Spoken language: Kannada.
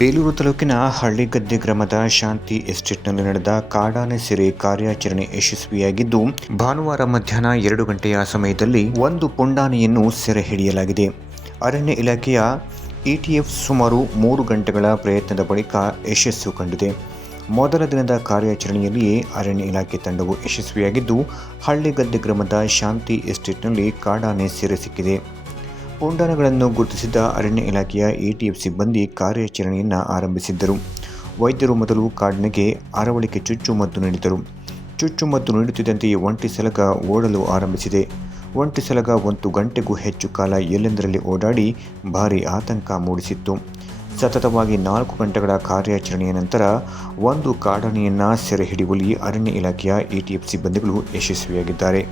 ಬೇಲೂರು ತಾಲೂಕಿನ ಹಳ್ಳಿಗದ್ದೆ ಗ್ರಾಮದ ಶಾಂತಿ ಎಸ್ಟೇಟ್ನಲ್ಲಿ ನಡೆದ ಕಾಡಾನೆ ಸೆರೆ ಕಾರ್ಯಾಚರಣೆ ಯಶಸ್ವಿಯಾಗಿದ್ದು, ಭಾನುವಾರ ಮಧ್ಯಾಹ್ನ 2 ಗಂಟೆಯ ಸಮಯದಲ್ಲಿ ಒಂದು ಪುಂಡಾನೆಯನ್ನು ಸೆರೆ ಹಿಡಿಯಲಾಗಿದೆ. ಅರಣ್ಯ ಇಲಾಖೆಯ ಇಟಿಎಫ್ ಸುಮಾರು 3 ಗಂಟೆಗಳ ಪ್ರಯತ್ನದ ಬಳಿಕ ಯಶಸ್ಸು ಕಂಡಿದೆ. ಮೊದಲ ದಿನದ ಕಾರ್ಯಾಚರಣೆಯಲ್ಲಿಯೇ ಅರಣ್ಯ ಇಲಾಖೆ ತಂಡವು ಯಶಸ್ವಿಯಾಗಿದ್ದು, ಹಳ್ಳಿಗದ್ದೆ ಗ್ರಾಮದ ಶಾಂತಿ ಎಸ್ಟೇಟ್ನಲ್ಲಿ ಕಾಡಾನೆ ಸೆರೆ ಸಿಕ್ಕಿದೆ. ಪುಂಡಾನೆಗಳನ್ನು ಗುರುತಿಸಿದ ಅರಣ್ಯ ಇಲಾಖೆಯ ಎಟಿಎಫ್ ಸಿಬ್ಬಂದಿ ಕಾರ್ಯಾಚರಣೆಯನ್ನು ಆರಂಭಿಸಿದ್ದರು. ವೈದ್ಯರು ಮೊದಲು ಕಾಡಾನೆಗೆ ಅರವಳಿಕೆ ಚುಚ್ಚುಮದ್ದು ನೀಡಿದರು. ಚುಚ್ಚುಮದ್ದು ನೀಡುತ್ತಿದ್ದಂತೆಯೇ ಒಂಟಿ ಸಲಗ ಓಡಲು ಆರಂಭಿಸಿದೆ. ಒಂಟಿ ಸಲಗ 1 ಗಂಟೆಗೂ ಹೆಚ್ಚು ಕಾಲ ಎಲ್ಲೆಂದರಲ್ಲಿ ಓಡಾಡಿ ಭಾರೀ ಆತಂಕ ಮೂಡಿಸಿತ್ತು. ಸತತವಾಗಿ 4 ಗಂಟೆಗಳ ಕಾರ್ಯಾಚರಣೆಯ ನಂತರ ಒಂದು ಕಾಡಾನೆಯನ್ನು ಸೆರೆ ಹಿಡಿಯುವಲ್ಲಿ ಅರಣ್ಯ ಇಲಾಖೆಯ ಎಟಿಎಫ್ ಸಿಬ್ಬಂದಿಗಳು ಯಶಸ್ವಿಯಾಗಿದ್ದಾರೆ.